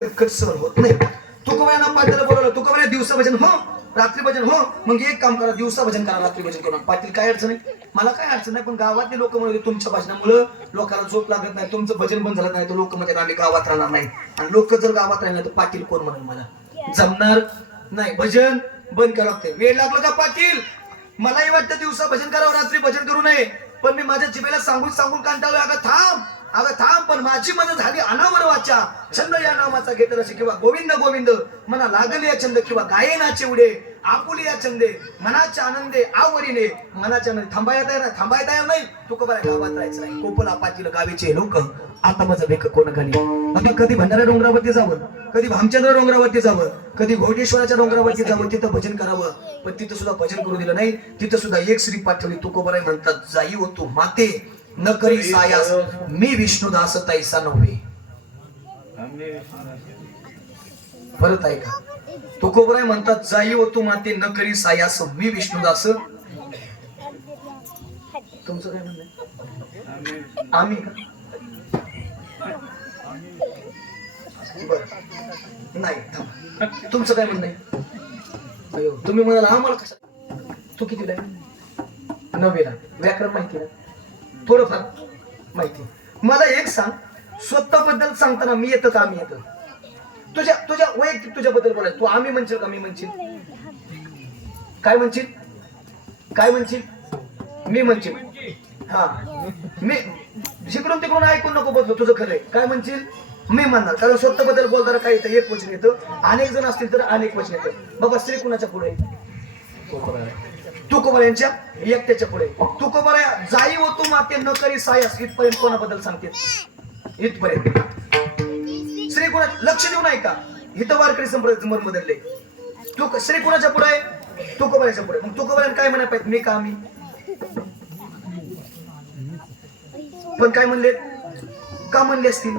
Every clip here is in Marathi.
कट सहन होत नाही तुकोबायांना पाटील बोलवलं तुकोबाया दिवसा भजन हो रात्री भजन हो मग एक काम करा दिवसा भजन करा रात्री भजन करा पाटील काय अडचण आहे? मला काय अडचण नाही पण गावातले लोक म्हणते तुमच्या भाषणामुळे लोकांना झोप लागत नाही तुमचं भजन बंद झालं नाही तर लोक म्हणतात आम्ही गावात राहणार नाही. आणि लोक जर गावात राहिले तर पाटील कोण म्हणेल मला? जमणार नाही. भजन बंद करावं लागते वेळ लागला का पाटील? मलाही वाटतं दिवसा भजन करावं रात्री भजन करू नये. पण मी माझ्या जिभेला सांगून सांगून कंटाळलोय. अगं थांब. अगं थांब पण माझी मदत झाली अनावर वाचा छंद या नामाचा घेतला किंवा गोविंद गोविंद. मना लागले या छंद किंवा गायनाचे उडे आपुली या छंदे मनाच्या आनंदे आवरीने मनाच्या आनंदे थांबायला तयार नाही थांबायला तयार नाही. तू गावात राहायचं नाही. कोपला पाटील गावीचे लोक आता माझं भेक कोण खाली आता कधी भंडारा डोंगरावरती जावं कधी भामचंद्र डोंगरावरती जावं कधी घोटेश्वराच्या डोंगरावरती जावं तिथं भजन करावं. पण तिथं सुद्धा भजन करू दिलं नाही. तिथं सुद्धा एक श्री पाठवली तू कोबराय म्हणतात जाई हो तू माते. न करी सायास मी विष्णुदास तैसा नव्हे. परत ऐका. तुकोबराय म्हणतात जाई हो तू माते न करी सायास मी विष्णुदास. तुमचं काय म्हणणं आम्ही नाही तुमचं काय म्हणणं आहे? तुम्ही म्हणाल आम्हाला कसं तू कितीला आहे नववीला. व्याकरण माहिती ना? थोडंफार माहिती. मला एक सांग स्वतःबद्दल सांगताना मी येतं का आम्ही येतं? तुझ्या तुझ्या वैयक्तिक तुझ्याबद्दल बोलाय तू आम्ही म्हणशील का मी म्हणशील? काय म्हणशील? काय म्हणशील? मी म्हणशील. हा. मी जिकडून तिकडून ऐकून नको बदलू तुझं खरंय काय म्हणशील? मी म्हणणार. कारण स्वतःबद्दल बोलताना काय येतं एक वचन येतं. अनेक जण असतील तर अनेक वचन येतं. बाबा स्त्री कुणाच्या पुढे? तुकोबर यांच्या एकट्याच्या पुढे. तुकोबर जाई व तू माते न करी सायस इथपर्यंत कोणाबद्दल सांगते? इथपर्यंत. श्री कुणा लक्ष देऊ नाही का इथं वारकरी संप्रदाय मत बदलले तू श्री कुणाच्या पुढे? आहे पुढे. मग तुकोबऱ्याने काय म्हणा पाहिजे? मी का मी? पण काय म्हणले का म्हणले असतील?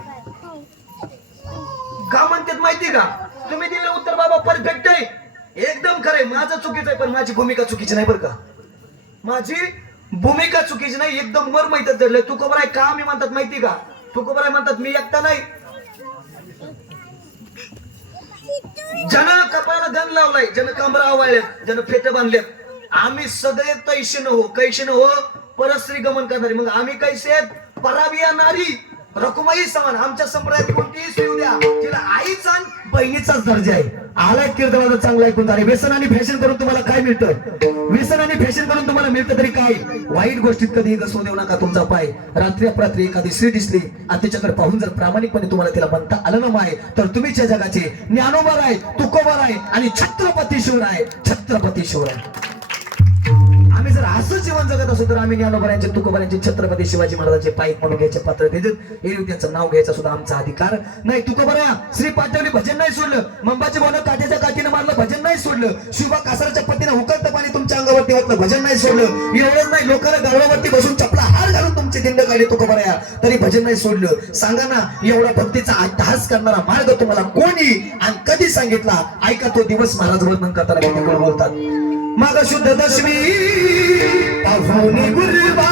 का म्हणतात माहिती का? तुम्ही दिलेलं उत्तर बाबा परफेक्ट आहे. एकदम खरंय. माझं चुकीचं आहे पण माझी भूमिका चुकीची नाही बरं का. माझी भूमिका चुकीची नाही एकदम वर माहिती धरलंय. तू आहे का मी म्हणतात माहिती का? तू आहे म्हणतात मी एकटा नाही. जन कपाळाला गण लावलाय ज्यानं कमरा आवळल्यात ज्यानं फेट बांधलेत आम्ही सदैव तैशे न हो कैशे न हो परस्त्री गमन करणारी. मग आम्ही कैसे? आहेत पराबिया नारी रकुमाई समान. आमच्या संप्रदायात कोणतीही स्त्री द्या बहिणीचाच दर्जा आहे. आलाय कीर्तनाचा चांगला ऐकून झाले व्यसन आणि फॅशन करून तुम्हाला काय मिळतं? व्यसन आणि फॅशन करून तुम्हाला मिळतं तरी काय? वाईट गोष्टीत कधी घसवून देऊ नका तुमचा पाय. रात्री अपरात्री एखादी स्त्री दिसली आणि तिच्याकडे पाहून जर प्रामाणिकपणे तुम्हाला तिला म्हणता आलं ना माय तर तुम्हीच्या जगाचे ज्ञानोबर आहे तुकोबर आहे आणि छत्रपती शिवराय. छत्रपती शिवराय. जर असं जीवन जगत असो तर आम्ही ज्ञानोबरांचे तुकोबरांचे छत्रपती शिवाजी महाराजांचे पाईक म्हणून घ्यायचे पात्र देतात एरवी त्यांचं नाव घ्यायचा सुद्धा आमचा अधिकार नाही. तुकोबरा श्री पाटवली भजन नाही सोडलं. मंबाची बोन काठ्याच्या काठीनं मारलं भजन नाही सोडलं. शिवा कासाराच्या पत्तीनं हुकलतं पाणी तुमच्या अंगावरती होतलं भजन नाही सोडलं. एवढंच नाही लोकांना गावावरती बसून चपला हार घालून तुमचे दिंड काढले तुकोबरा तरी भजन नाही सोडलं. सांगा ना एवढा भक्तीचा अट्टहास करणारा मार्ग तुम्हाला कोणी आणि कधी सांगितला? ऐका तो दिवस महाराज वर्णन करताना बोलतात. शुद्ध दशमी पाहुणी गुरुबा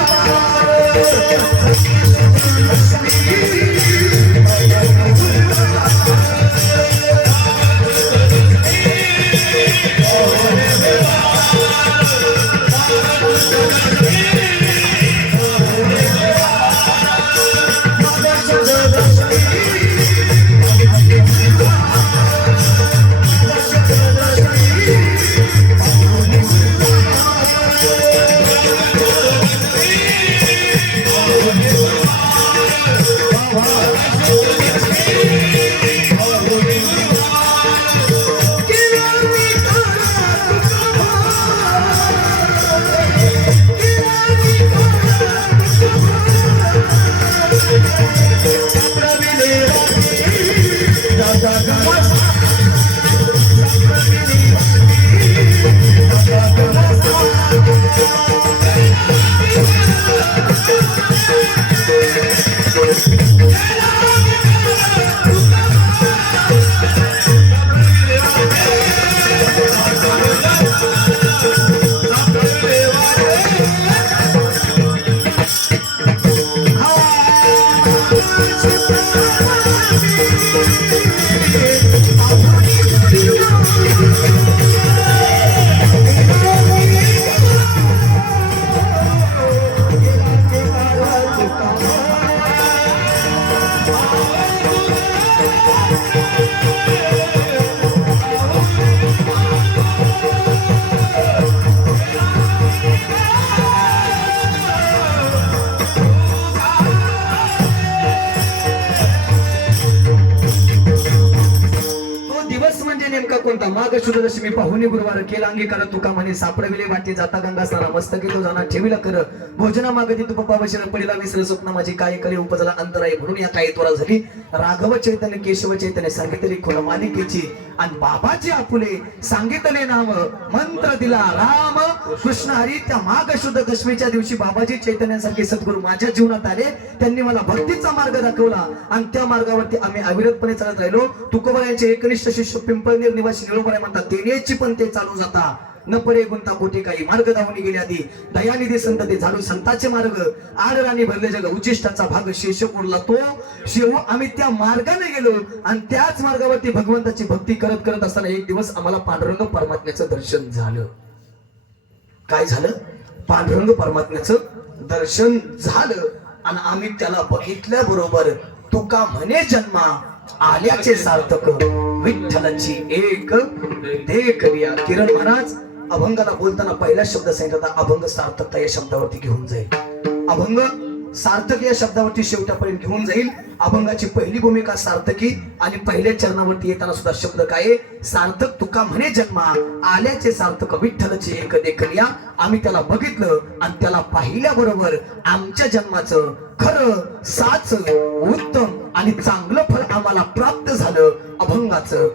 म्हणजे नेमका कोणता? माग शुद्ध दशमी पाहुणे गुरुवार केला अंगीकार तुका म्हणे सापडविले वाटे जाता गंगा सारा मस्तकी तो जाणार ठेवीला कर. भोजना मागती तू पप्पा वशिर पडिला विसर स्वप्न माझी काय करे उपजला अंतराय म्हणून या काही त्वरा झाली. राघव चैतन्य केशव चैतन्य सांगितले खोल मालिकेची. आणि बाबाची आपुले सांगितले नाम मंत्र दिला राम कृष्ण हरी. त्या माघ शुद्ध दशमीच्या दिवशी बाबाजी चैतन्यासारखे सद्गुरू माझ्या जीवनात आले. त्यांनी मला भक्तीचा मार्ग दाखवला. आणि त्या मार्गावरती आम्ही अविरतपणे चालत राहिलो. तुकोबा यांचे एकनिष्ठ शिष्य पिंप पिंपळनेर निवासी निळोबा म्हणतात तेनेची पण ते चालू जाता. न परे गुंता कोठे काही? मार्ग धावून गेले आधी. दयानिधी संत ते झाडू संताचे मार्ग. आड भरले जग. उच्चिष्टाचा भाग शेष उरला तो. शेव आम्ही त्या मार्गाने गेलो. आणि त्याच मार्गावरती भगवंताची भक्ती करत करत असताना एक दिवस आम्हाला पांडुरंग परमात्म्याचं दर्शन झालं. काय झालं? पांडुरंग परमात्म्याचं दर्शन झालं. आणि आम्ही त्याला बघितल्या बरोबर तुका म्हणे जन्मा आल्याचे सार्थक. विठ्ठलाची एक देख रिया किरण महाराज अभंगाला बोलताना पहिला शब्द सांगितला अभंग सार्थकता या शब्दावरती घेऊन जाईल. अभंग सार्थक या शब्दावरती शेवटापर्यंत घेऊन जाईल. अभंगाची पहिली भूमिका सार्थकी आणि पहिल्या चरणावरती येताना सुद्धा शब्द काय सार्थक तुका म्हणे जन्मा आल्याचे सार्थक विठ्ठलचे एक देखलिया आम्ही त्याला बघितलं आणि त्याला पाहिल्याबरोबर आमच्या जन्माचं खरं साच उत्तम आणि चांगलं फळ आम्हाला प्राप्त झालं अभंगाचं.